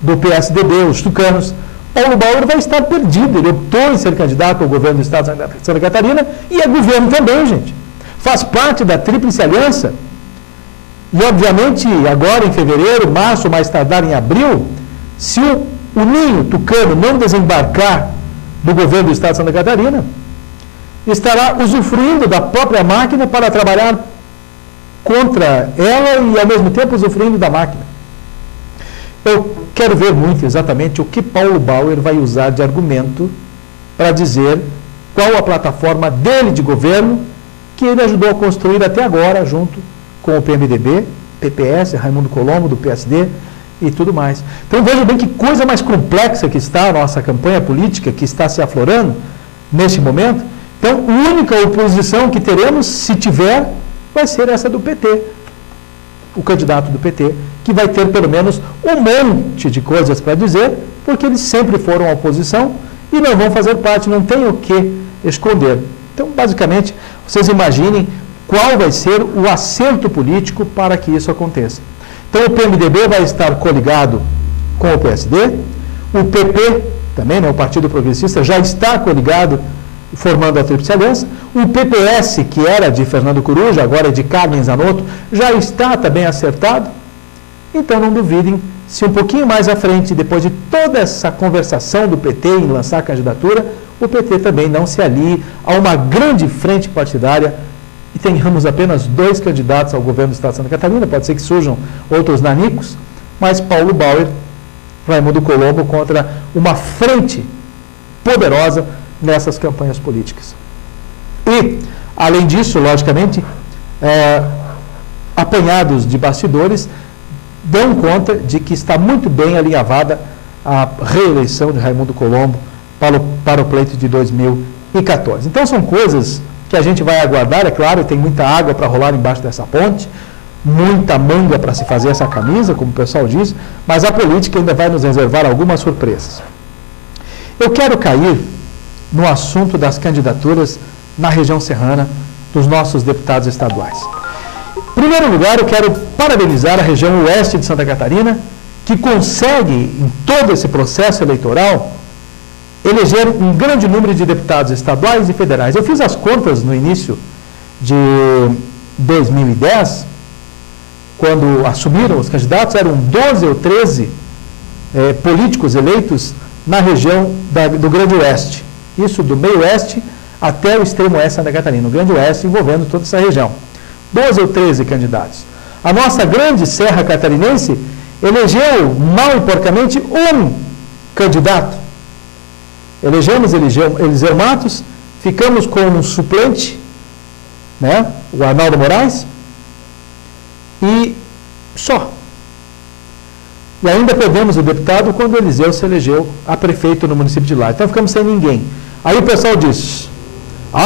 do PSDB, os tucanos. Paulo Bauer vai estar perdido, ele optou em ser candidato ao governo do Estado de Santa Catarina, e é governo também, gente. Faz parte da Tríplice Aliança. E, obviamente, agora em fevereiro, março, mais tardar em abril, se o ninho tucano não desembarcar do governo do Estado de Santa Catarina, estará usufruindo da própria máquina para trabalhar contra ela e, ao mesmo tempo, usufruindo da máquina. Eu quero ver muito exatamente o que Paulo Bauer vai usar de argumento para dizer qual a plataforma dele de governo que ele ajudou a construir até agora, junto com o PMDB, PPS, Raimundo Colombo, do PSD e tudo mais. Então veja bem que coisa mais complexa que está a nossa campanha política, que está se aflorando neste momento. Então, a única oposição que teremos, se tiver, vai ser essa do PT. O candidato do PT, que vai ter pelo menos um monte de coisas para dizer, porque eles sempre foram a oposição e não vão fazer parte, não tem o que esconder. Então, basicamente, vocês imaginem qual vai ser o acerto político para que isso aconteça. Então, o PMDB vai estar coligado com o PSD, o PP também, né, o Partido Progressista, já está coligado, formando a Tríplice Aliança. O PPS, que era de Fernando Coruja, agora é de Carmen Zanotto, já está também acertado. Então não duvidem se um pouquinho mais à frente, depois de toda essa conversação do PT em lançar a candidatura, o PT também não se alie a uma grande frente partidária e tenhamos apenas 2 candidatos ao governo do Estado de Santa Catarina, pode ser que surjam outros nanicos, mas Paulo Bauer, Raimundo Colombo contra uma frente poderosa nessas campanhas políticas. E, além disso, logicamente, apanhados de bastidores, dão conta de que está muito bem alinhavada a reeleição de Raimundo Colombo para o pleito de 2014. Então, são coisas que a gente vai aguardar, é claro, tem muita água para rolar embaixo dessa ponte, muita manga para se fazer essa camisa, como o pessoal diz, mas a política ainda vai nos reservar algumas surpresas. Eu quero cair no assunto das candidaturas na região serrana dos nossos deputados estaduais. Em primeiro lugar, eu quero parabenizar a região oeste de Santa Catarina, que consegue, em todo esse processo eleitoral, eleger um grande número de deputados estaduais e federais. Eu fiz as contas no início de 2010, quando assumiram os candidatos, eram 12 ou 13 políticos eleitos na região do Grande Oeste. Isso do meio oeste até o extremo oeste de Santa Catarina, o Grande Oeste envolvendo toda essa região. 12 ou 13 candidatos. A nossa grande Serra Catarinense elegeu, mal e porcamente, um candidato. Elegemos Eliseu Matos, ficamos com um suplente, né, o Arnaldo Moraes, e só. E ainda perdemos o deputado quando o Eliseu se elegeu a prefeito no município de Lages. Então ficamos sem ninguém. Aí o pessoal diz,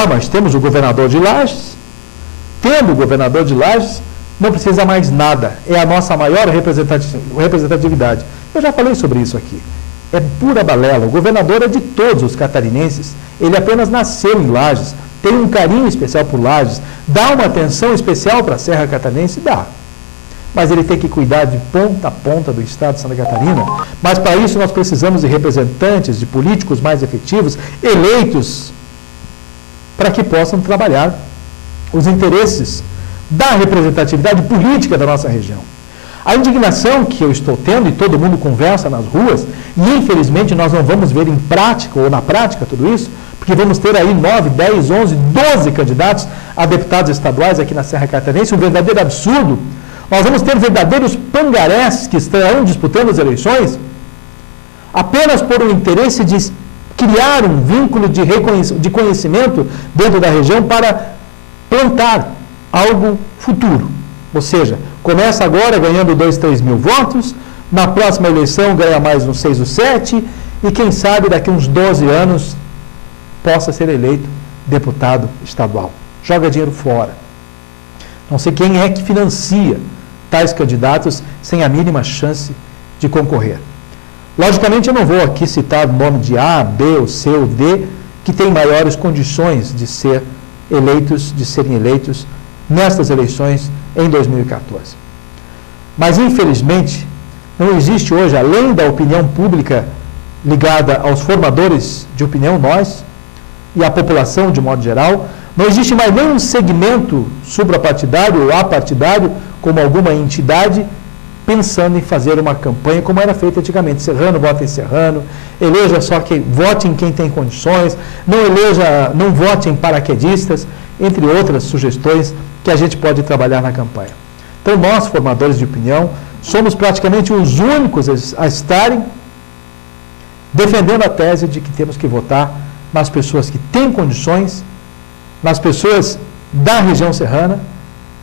mas temos o governador de Lages. Tendo o governador de Lages, não precisa mais nada. É a nossa maior representatividade. Eu já falei sobre isso aqui. É pura balela. O governador é de todos os catarinenses. Ele apenas nasceu em Lages, tem um carinho especial por Lages, dá uma atenção especial para a Serra Catarinense, dá. Mas ele tem que cuidar de ponta a ponta do Estado de Santa Catarina. Mas para isso nós precisamos de representantes, de políticos mais efetivos, eleitos, para que possam trabalhar os interesses da representatividade política da nossa região. A indignação que eu estou tendo, e todo mundo conversa nas ruas, e infelizmente nós não vamos ver em prática ou na prática tudo isso, porque vamos ter aí 9, 10, 11, 12 candidatos a deputados estaduais aqui na Serra Catarinense, um verdadeiro absurdo. Nós vamos ter verdadeiros pangarés que estarão disputando as eleições apenas por um interesse de criar um vínculo de conhecimento dentro da região para plantar algo futuro. Ou seja, começa agora ganhando 2, 3 mil votos, na próxima eleição ganha mais uns 6 ou 7, e quem sabe daqui uns 12 anos possa ser eleito deputado estadual. Joga dinheiro fora. Não sei quem é que financia tais candidatos sem a mínima chance de concorrer. Logicamente, eu não vou aqui citar o nome de A, B, ou C ou D, que tem maiores condições de serem eleitos nestas eleições em 2014. Mas, infelizmente, não existe hoje, além da opinião pública ligada aos formadores de opinião, nós, e a população de modo geral, não existe mais nenhum segmento suprapartidário ou apartidário, como alguma entidade, pensando em fazer uma campanha como era feita antigamente. Serrano, vota em Serrano, eleja só quem, vote em quem tem condições, não vote em paraquedistas, entre outras sugestões que a gente pode trabalhar na campanha. Então, nós, formadores de opinião, somos praticamente os únicos a estarem defendendo a tese de que temos que votar nas pessoas que têm condições, nas pessoas da região serrana,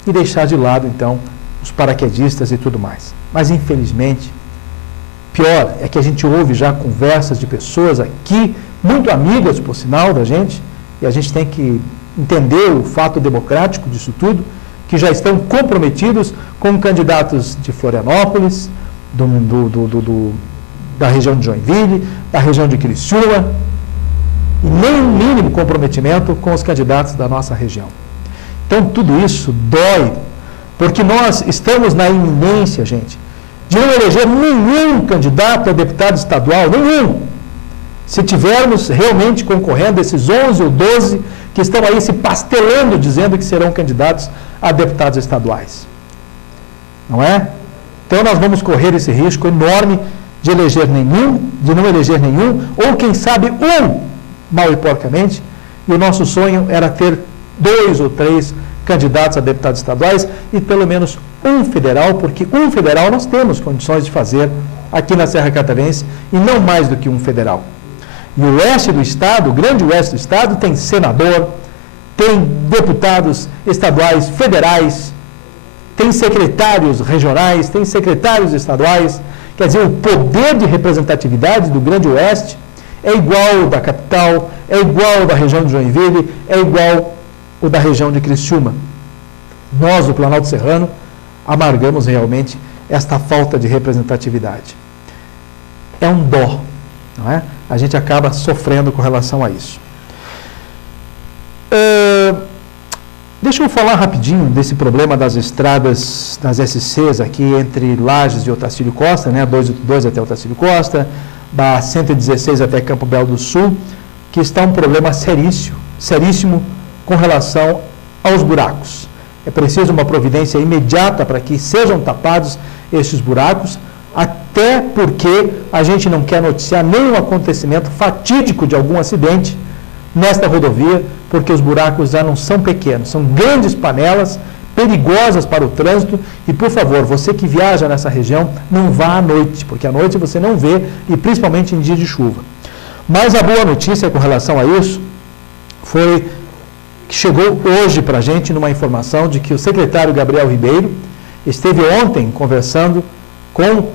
e deixar de lado, então, os paraquedistas e tudo mais. Mas, infelizmente, pior é que a gente ouve já conversas de pessoas aqui, muito amigas, por sinal, da gente, e a gente tem que entender o fato democrático disso tudo, que já estão comprometidos com candidatos de Florianópolis, da região de Joinville, da região de Criciúma, e nem um mínimo comprometimento com os candidatos da nossa região. Então, tudo isso dói, porque nós estamos na iminência, gente, de não eleger nenhum candidato a deputado estadual, nenhum. Se tivermos realmente concorrendo esses 11 ou 12 que estão aí se pastelando, dizendo que serão candidatos a deputados estaduais. Não é? Então, nós vamos correr esse risco enorme de não eleger nenhum, ou quem sabe mal e porcamente, e o nosso sonho era ter 2 ou 3 candidatos a deputados estaduais e pelo menos um federal, porque um federal nós temos condições de fazer aqui na Serra Catarinense e não mais do que um federal. E o oeste do estado, o grande oeste do estado, tem senador, tem deputados estaduais, federais, tem secretários regionais, tem secretários estaduais. Quer dizer, o poder de representatividade do grande oeste é igual ao da capital, é igual ao da região de Joinville, é igual ao da região de Criciúma. Nós, do Planalto Serrano, amargamos realmente esta falta de representatividade. É um dó, não é? A gente acaba sofrendo com relação a isso. Deixa eu falar rapidinho desse problema das estradas, das SCs aqui entre Lages e Otacílio Costa, né, 282 até Otacílio Costa, da 116 até Campo Belo do Sul, que está um problema seríssimo com relação aos buracos. É preciso uma providência imediata para que sejam tapados esses buracos, até porque a gente não quer noticiar nenhum acontecimento fatídico de algum acidente nesta rodovia, porque os buracos já não são pequenos, são grandes panelas, perigosas para o trânsito, e por favor, você que viaja nessa região, não vá à noite, porque à noite você não vê, e principalmente em dia de chuva. Mas a boa notícia com relação a isso foi que chegou hoje para a gente numa informação de que o secretário Gabriel Ribeiro esteve ontem conversando com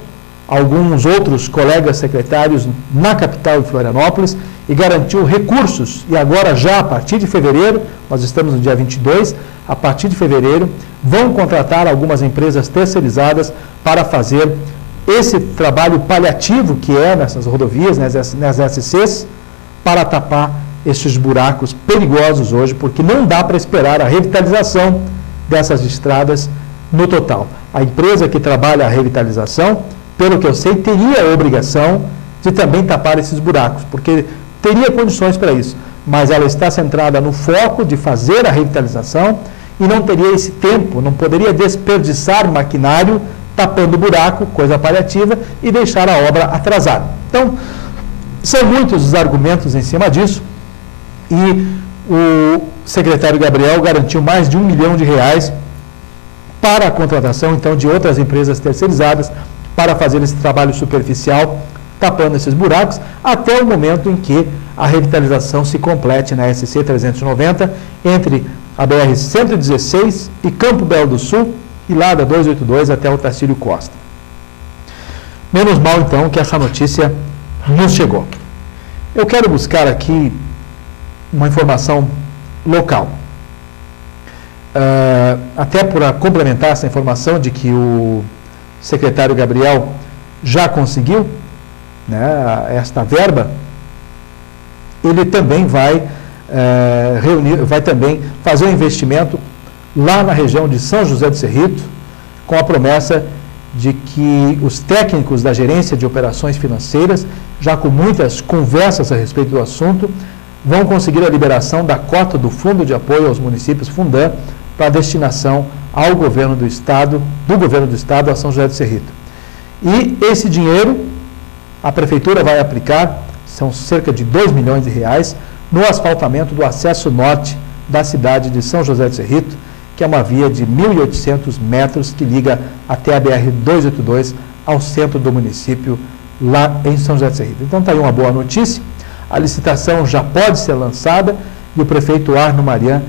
alguns outros colegas secretários na capital de Florianópolis e garantiu recursos. E agora, já a partir de fevereiro, nós estamos no dia 22, a partir de fevereiro, vão contratar algumas empresas terceirizadas para fazer esse trabalho paliativo que é nessas rodovias, nas SCs, para tapar esses buracos perigosos hoje, porque não dá para esperar a revitalização dessas estradas no total. A empresa que trabalha a revitalização, pelo que eu sei, teria a obrigação de também tapar esses buracos, porque teria condições para isso, mas ela está centrada no foco de fazer a revitalização e não teria esse tempo, não poderia desperdiçar maquinário tapando o buraco, coisa paliativa, e deixar a obra atrasada. Então, são muitos os argumentos em cima disso, e o secretário Gabriel garantiu mais de R$1 milhão para a contratação, então, de outras empresas terceirizadas para fazer esse trabalho superficial, tapando esses buracos, até o momento em que a revitalização se complete na SC 390, entre a BR-116 e Campo Belo do Sul, e lá da 282 até o Otacílio Costa. Menos mal, então, que essa notícia nos chegou. Eu quero buscar aqui uma informação local. Até para complementar essa informação de que o secretário Gabriel já conseguiu, né, esta verba, ele também vai vai também fazer um investimento lá na região de São José do Cerrito, com a promessa de que os técnicos da gerência de operações financeiras, já com muitas conversas a respeito do assunto, vão conseguir a liberação da cota do Fundo de Apoio aos Municípios, Fundan, para destinação ao governo do Estado a São José do Cerrito. E esse dinheiro, a Prefeitura vai aplicar, são cerca de R$ 2 milhões, no asfaltamento do acesso norte da cidade de São José do Cerrito, que é uma via de 1.800 metros que liga até a BR-282 ao centro do município, lá em São José do Cerrito. Então está aí uma boa notícia, a licitação já pode ser lançada e o prefeito Arno Marian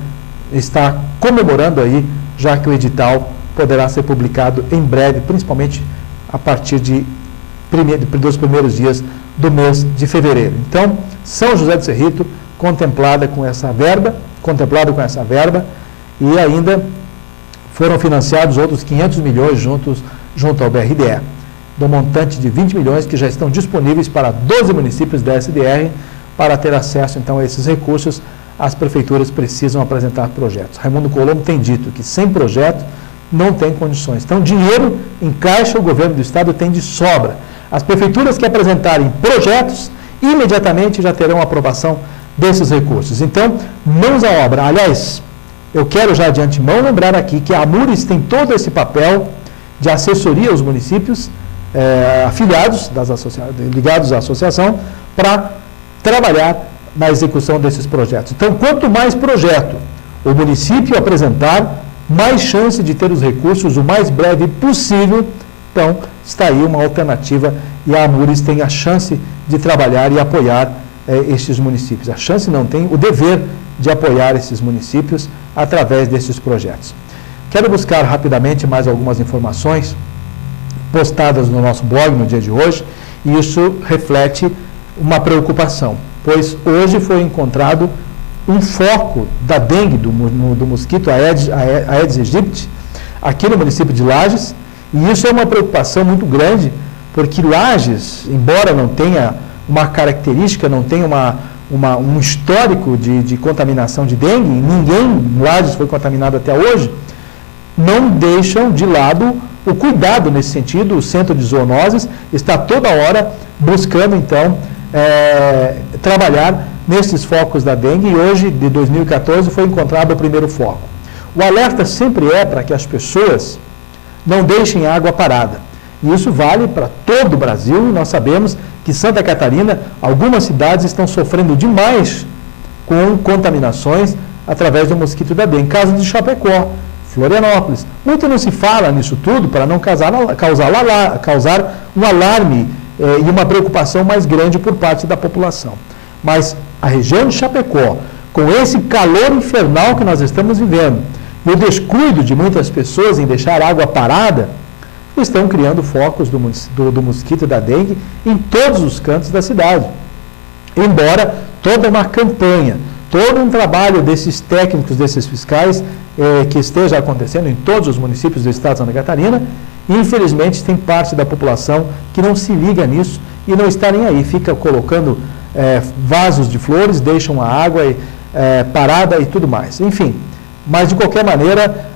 está comemorando aí, já que o edital poderá ser publicado em breve, principalmente a partir dos primeiros dias do mês de fevereiro. Então, São José do Cerrito contemplado com essa verba, e ainda foram financiados outros 500 milhões junto ao BRDE, do montante de 20 milhões que já estão disponíveis para 12 municípios da SDR. Para ter acesso, então, a esses recursos, as prefeituras precisam apresentar projetos. Raimundo Colombo tem dito que sem projeto não tem condições. Então, dinheiro em caixa o governo do Estado tem de sobra. As prefeituras que apresentarem projetos, imediatamente já terão aprovação desses recursos. Então, mãos à obra. Aliás, eu quero já de antemão lembrar aqui que a AMURES tem todo esse papel de assessoria aos municípios afiliados, ligados à associação, para trabalhar na execução desses projetos. Então, quanto mais projeto o município apresentar, mais chance de ter os recursos o mais breve possível. Então, está aí uma alternativa e a AMURES tem a chance de trabalhar e apoiar estes municípios. A chance não tem, o dever de apoiar esses municípios através desses projetos. Quero buscar rapidamente mais algumas informações postadas no nosso blog no dia de hoje, e isso reflete uma preocupação, pois hoje foi encontrado um foco da dengue, do mosquito Aedes aegypti, aqui no município de Lages, e isso é uma preocupação muito grande, porque Lages, embora não tenha uma característica, não tenha um histórico de contaminação de dengue, ninguém em Lages foi contaminado até hoje, não deixam de lado o cuidado nesse sentido. O Centro de Zoonoses está toda hora buscando, então, trabalhar nesses focos da dengue, e hoje, de 2014, foi encontrado o primeiro foco. O alerta sempre é para que as pessoas não deixem água parada. E isso vale para todo o Brasil, e nós sabemos que Santa Catarina, algumas cidades estão sofrendo demais com contaminações através do mosquito da dengue. Caso de Chapecó, Florianópolis. Muito não se fala nisso tudo para não causar um alarme e uma preocupação mais grande por parte da população. Mas a região de Chapecó, com esse calor infernal que nós estamos vivendo, e o descuido de muitas pessoas em deixar água parada, estão criando focos do mosquito da dengue em todos os cantos da cidade. Embora toda uma campanha, todo um trabalho desses técnicos, desses fiscais, que esteja acontecendo em todos os municípios do estado de Santa Catarina, infelizmente tem parte da população que não se liga nisso e não está nem aí, fica colocando vasos de flores, deixam a água parada e tudo mais. Enfim, mas de qualquer maneira,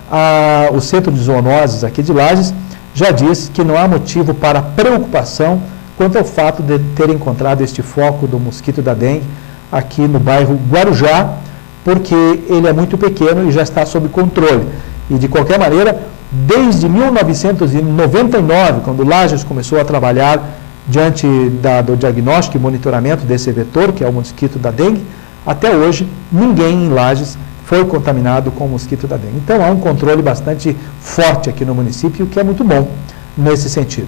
o Centro de Zoonoses aqui de Lages já disse que não há motivo para preocupação quanto ao fato de ter encontrado este foco do mosquito da dengue aqui no bairro Guarujá, porque ele é muito pequeno e já está sob controle. E, de qualquer maneira, desde 1999, quando Lages começou a trabalhar diante do diagnóstico e monitoramento desse vetor, que é o mosquito da dengue, até hoje, ninguém em Lages foi contaminado com o mosquito da dengue. Então, há um controle bastante forte aqui no município, que é muito bom nesse sentido.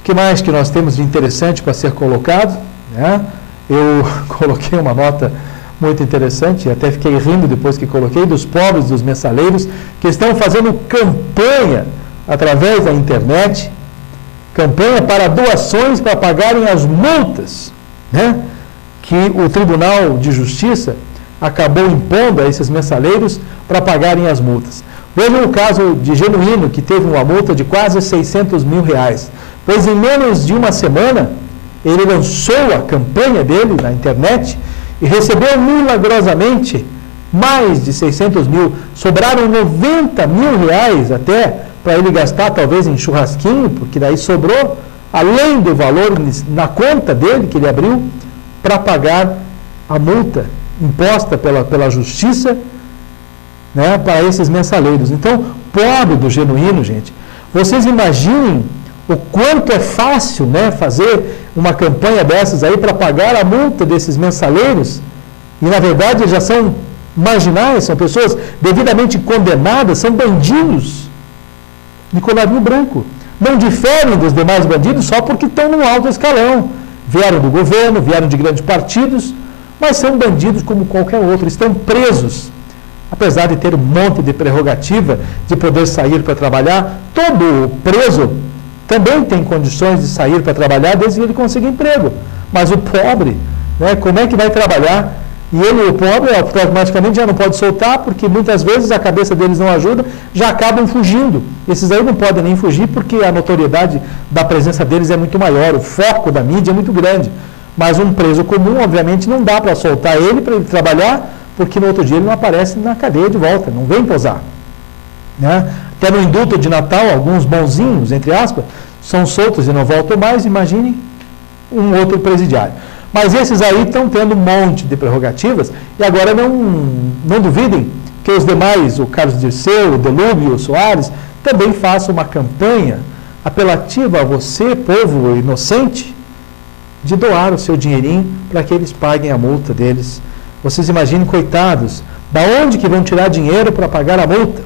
O que mais que nós temos de interessante para ser colocado? Eu coloquei uma nota muito interessante, e até fiquei rindo depois que coloquei, dos pobres, dos mensaleiros, que estão fazendo campanha através da internet, campanha para doações para pagarem as multas, que o Tribunal de Justiça acabou impondo a esses mensaleiros para pagarem as multas. Vejam o caso de Genuíno, que teve uma multa de quase R$600 mil, pois em menos de uma semana ele lançou a campanha dele na internet e recebeu milagrosamente mais de 600 mil. Sobraram 90 mil reais até para ele gastar talvez em churrasquinho, porque daí sobrou, além do valor na conta dele que ele abriu, para pagar a multa imposta pela justiça, né, para esses mensaleiros. Então, pobre do Genuíno, gente. Vocês imaginem o quanto é fácil, né, fazer uma campanha dessas aí para pagar a multa desses mensaleiros, e na verdade já são marginais, são pessoas devidamente condenadas, são bandidos de colarinho branco. Não diferem dos demais bandidos só porque estão no alto escalão. Vieram do governo, vieram de grandes partidos, mas são bandidos como qualquer outro, estão presos. Apesar de ter um monte de prerrogativa de poder sair para trabalhar, todo preso também tem condições de sair para trabalhar desde que ele consiga emprego. Mas o pobre, né, como é que vai trabalhar? E ele, o pobre, automaticamente já não pode soltar, porque muitas vezes a cabeça deles não ajuda, já acabam fugindo. Esses aí não podem nem fugir porque a notoriedade da presença deles é muito maior, o foco da mídia é muito grande. Mas um preso comum, obviamente, não dá para soltar ele, para ele trabalhar, porque no outro dia ele não aparece na cadeia de volta, não vem posar. Né? Até no indulto de Natal, alguns bonzinhos, entre aspas, são soltos e não voltam mais, imagine um outro presidiário. Mas esses aí estão tendo um monte de prerrogativas, e agora não duvidem que os demais, o Carlos Dirceu, o Delúbio, o Soares, também façam uma campanha apelativa a você, povo inocente, de doar o seu dinheirinho para que eles paguem a multa deles. Vocês imaginem, coitados, da onde que vão tirar dinheiro para pagar a multa?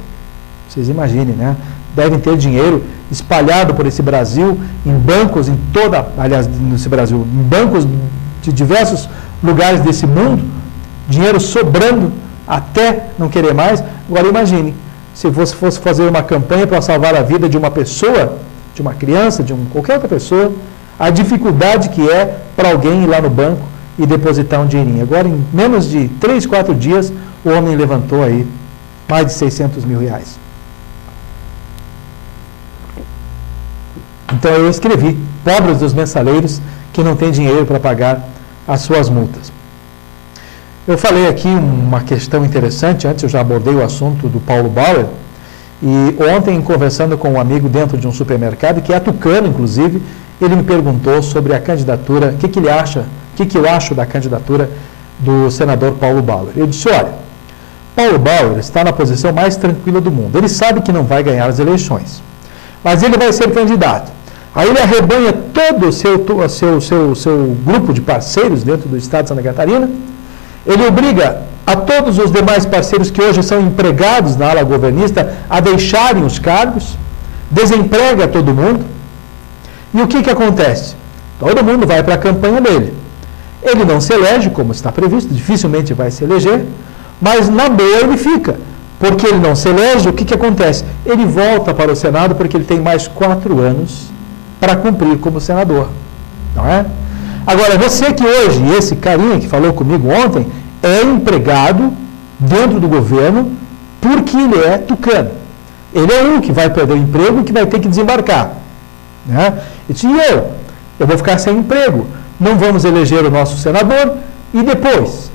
Vocês imaginem, né? Devem ter dinheiro espalhado por esse Brasil, em bancos, em toda, aliás, nesse Brasil, em bancos de diversos lugares desse mundo, dinheiro sobrando até não querer mais. Agora imagine, se você fosse fazer uma campanha para salvar a vida de uma pessoa, de uma criança, de qualquer outra pessoa, a dificuldade que é para alguém ir lá no banco e depositar um dinheirinho. Agora, em menos de 3, 4 dias, o homem levantou aí mais de 600 mil reais. Então eu escrevi, pobres dos mensaleiros que não têm dinheiro para pagar as suas multas. Eu falei aqui uma questão interessante, antes eu já abordei o assunto do Paulo Bauer, e ontem, conversando com um amigo dentro de um supermercado, que é tucano, inclusive, ele me perguntou sobre a candidatura, o que ele acha, o que eu acho da candidatura do senador Paulo Bauer. Eu disse, olha, Paulo Bauer está na posição mais tranquila do mundo. Ele sabe que não vai ganhar as eleições, mas ele vai ser candidato. Aí ele arrebanha todo o seu grupo de parceiros dentro do estado de Santa Catarina, ele obriga a todos os demais parceiros que hoje são empregados na ala governista a deixarem os cargos, desemprega todo mundo, e o que acontece? Todo mundo vai para a campanha dele. Ele não se elege, como está previsto, dificilmente vai se eleger, mas na boa ele fica. Porque ele não se elege, o que acontece? Ele volta para o Senado porque ele tem mais 4 anos para cumprir como senador, não é? Agora, você que hoje, esse carinha que falou comigo ontem, é empregado dentro do governo porque ele é tucano. Ele é um que vai perder o emprego e que vai ter que desembarcar. Né? E eu vou ficar sem emprego, não vamos eleger o nosso senador, e depois?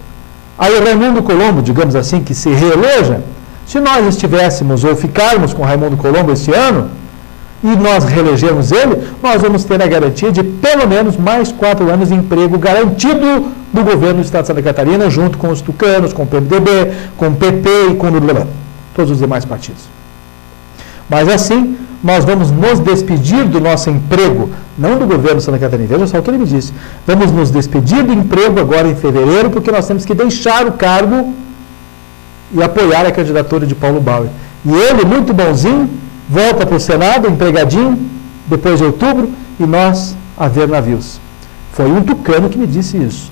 Aí o Raimundo Colombo, digamos assim, que se reeleja, se nós estivéssemos ou ficarmos com Raimundo Colombo esse ano, e nós reelegermos ele, nós vamos ter a garantia de pelo menos mais 4 anos de emprego garantido do governo do estado de Santa Catarina, junto com os tucanos, com o PMDB, com o PP e com todos os demais partidos. Mas assim, nós vamos nos despedir do nosso emprego, não do governo de Santa Catarina. Veja só o que ele me disse. Vamos nos despedir do emprego agora em fevereiro, porque nós temos que deixar o cargo e apoiar a candidatura de Paulo Bauer. E ele, muito bonzinho, volta para o Senado, empregadinho, depois de outubro, e nós a ver navios. Foi um tucano que me disse isso.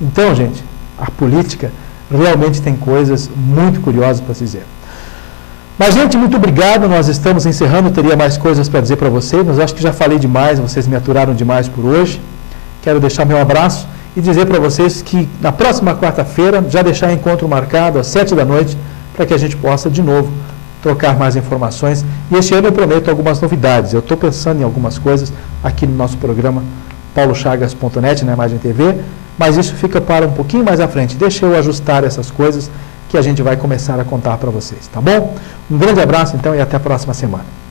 Então, gente, a política realmente tem coisas muito curiosas para se dizer. Mas, gente, muito obrigado. Nós estamos encerrando. Teria mais coisas para dizer para vocês, mas acho que já falei demais, vocês me aturaram demais por hoje. Quero deixar meu abraço e dizer para vocês que na próxima quarta-feira, já deixar encontro marcado às 7 da noite, para que a gente possa, de novo, trocar mais informações. E este ano eu prometo algumas novidades. Eu estou pensando em algumas coisas aqui no nosso programa paulochagas.net, na Imagem TV, mas isso fica para um pouquinho mais à frente. Deixa eu ajustar essas coisas que a gente vai começar a contar para vocês, tá bom? Um grande abraço, então, e até a próxima semana.